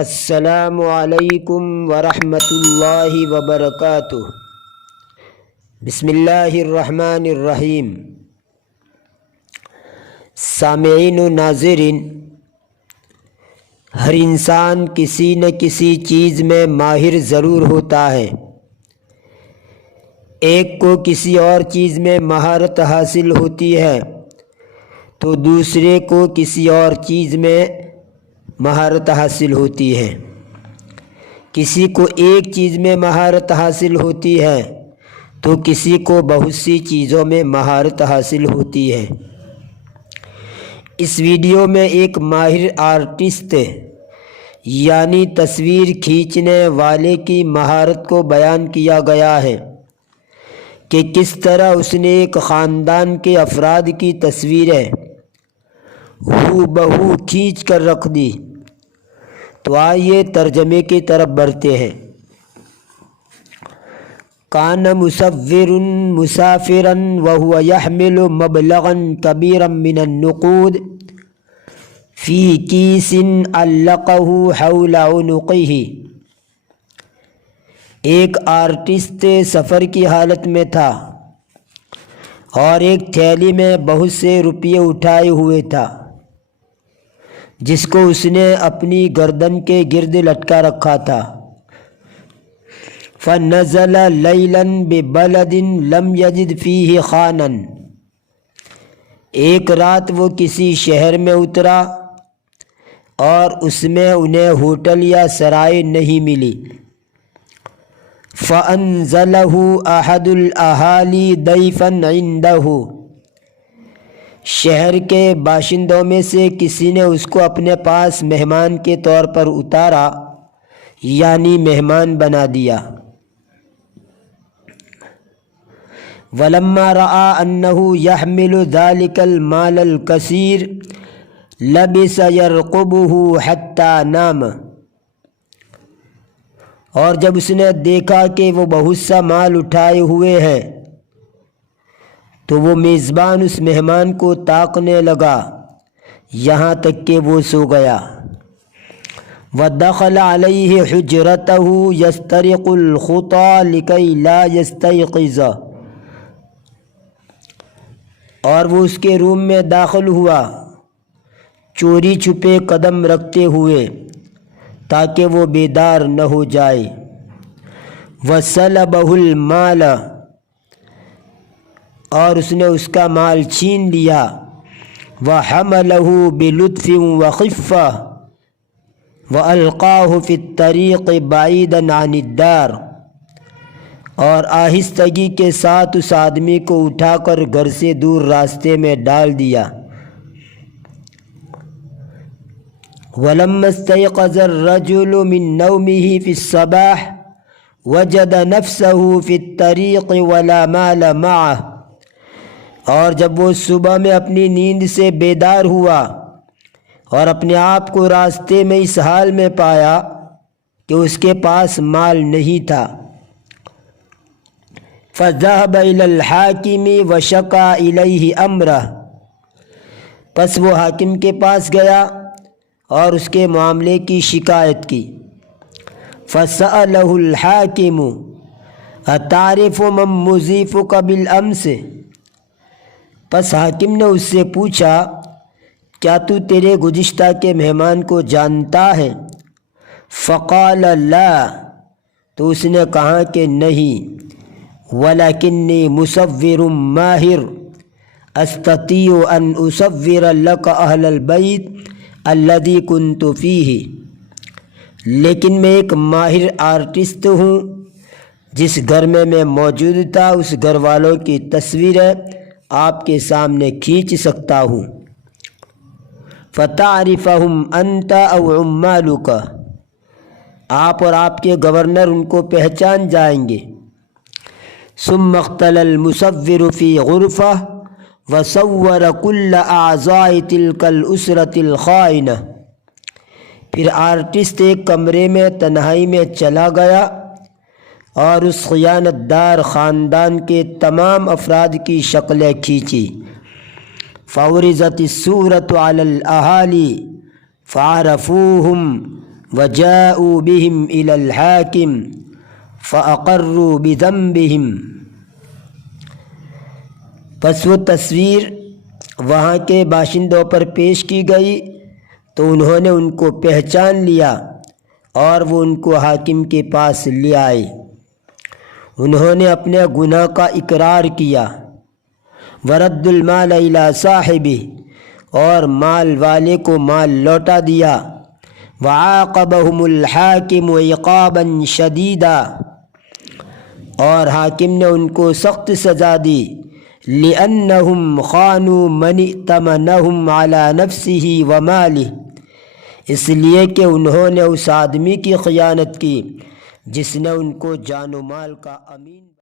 السلام علیکم ورحمۃ اللہ وبرکاتہ۔ بسم اللہ الرحمن الرحیم۔ سامعین و ناظرین، ہر انسان کسی نہ کسی چیز میں ماہر ضرور ہوتا ہے۔ ایک کو کسی اور چیز میں مہارت حاصل ہوتی ہے تو دوسرے کو کسی اور چیز میں مہارت حاصل ہوتی ہے۔ کسی کو ایک چیز میں مہارت حاصل ہوتی ہے تو کسی کو بہت سی چیزوں میں مہارت حاصل ہوتی ہے۔ اس ویڈیو میں ایک ماہر آرٹسٹ یعنی تصویر کھینچنے والے کی مہارت کو بیان کیا گیا ہے کہ کس طرح اس نے ایک خاندان کے افراد کی تصویریں ہو بہو کھینچ کر رکھ دی۔ تو آئیے ترجمے کی طرف بڑھتے ہیں۔ کان مصور مسافرا وهو يحمل مبلغا كبيرا من النقود في كيس علقه حول عنقه۔ ایک آرٹسٹ سفر کی حالت میں تھا اور ایک تھیلی میں بہت سے روپیے اٹھائے ہوئے تھا جس کو اس نے اپنی گردن کے گرد لٹکا رکھا تھا۔ فنزل لیلا ببلد لم یجد فیہ خانا۔ ایک رات وہ کسی شہر میں اترا اور اس میں انہیں ہوٹل یا سرائے نہیں ملی۔ فانزلہ احد الاہالی ضیفا عنده۔ شہر کے باشندوں میں سے کسی نے اس کو اپنے پاس مہمان کے طور پر اتارا یعنی مہمان بنا دیا۔ وَلَمَّا رَأَى أَنَّهُ يَحْمِلُ ذَلِكَ الْمَالَ الْكَثِيرَ لَبِثَ يَرْقُبُهُ حَتَّى نَامَ۔ اور جب اس نے دیکھا کہ وہ بہت سا مال اٹھائے ہوئے ہیں تو وہ میزبان اس مہمان کو تاکنے لگا یہاں تک کہ وہ سو گیا۔ وَدَخَلَ عَلَيْهِ حُجْرَتَهُ يَسْتَرِقُ الْخُطَى لِكَيْ لَا يَسْتَيْقِظَ۔ اور وہ اس کے روم میں داخل ہوا چوری چھپے قدم رکھتے ہوئے تاکہ وہ بیدار نہ ہو جائے۔ وَسَلَبَهُ الْمَالَ۔ اور اس نے اس کا مال چھین لیا۔ وَحَمَلَهُ بِلُطْفٍ وَخِفَّةٍ وَأَلْقَاهُ فِي الطَّرِيقِ بَعِيدًا عَنِ الدَّارِ۔ اور آہستگی کے ساتھ اس آدمی کو اٹھا کر گھر سے دور راستے میں ڈال دیا۔ وَلَمَّا اسْتَيْقَظَ الرَّجُلُ مِن نَوْمِهِ فِي الصَّبَاحِ وَجَدَ نَفْسَهُ فِي الطَّرِيقِ وَلَا مَالَ مَعَهُ۔ اور جب وہ صبح میں اپنی نیند سے بیدار ہوا اور اپنے آپ کو راستے میں اس حال میں پایا کہ اس کے پاس مال نہیں تھا۔ فَذَهَبَ إِلَى الْحَاكِمِ وَشَكَا إِلَيْهِ أَمْرَهُ۔ پس وہ حاکم کے پاس گیا اور اس کے معاملے کی شکایت کی۔ فَسَأَلَهُ الْحَاكِمُ أَتَعْرِفُ مَن مُضِيفُكَ بِالْأَمْسِ۔ پس حاکم نے اس سے پوچھا کیا تو تیرے گزشتہ کے مہمان کو جانتا ہے؟ فَقَالَ لَا۔ تو اس نے کہا کہ نہیں، وَلَكِنِّي مُصَوِّرٌ مَاہِرٌ أَسْتَطِيعُ أَنْ أُصَوِّرَ لَكَ أَهْلَ الْبَيْتِ الَّذِي كُنْتُ فِيهِ۔ لیکن میں ایک ماہر آرٹسٹ ہوں، جس گھر میں میں موجود تھا اس گھر والوں کی تصویریں آپ کے سامنے کھینچ سکتا ہوں۔ فَتَعْرِفَهُمْ أَنْتَ أَوْ عُمَّالُكَ۔ آپ اور آپ کے گورنر ان کو پہچان جائیں گے۔ ثم اختلى المصور في غرفة وصور كل أعضاء تلك الأسرة الخائنة۔ پھر آرٹسٹ ایک کمرے میں تنہائی میں چلا گیا اور اس خیانت دار خاندان کے تمام افراد کی شکلیں کھینچی۔ فورزت الصورة على الأهالي فعرفوهم وجاءوا بهم إلى الحاكم فأقروا بذنبهم۔ پس وہ تصویر وہاں کے باشندوں پر پیش کی گئی تو انہوں نے ان کو پہچان لیا اور وہ ان کو حاکم کے پاس لے آئے۔ انہوں نے اپنے گناہ کا اقرار کیا۔ ورد المال الی صاحبہ، اور مال والے کو مال لوٹا دیا۔ وعاقبہم الحاکم عقابا شدیدا، اور حاکم نے ان کو سخت سزا دی۔ لأنہم خانوا من ائتمنہم علی نفسہ ومالہ، اس لیے کہ انہوں نے اس آدمی کی خیانت کی جس نے ان کو جان و مال کا امین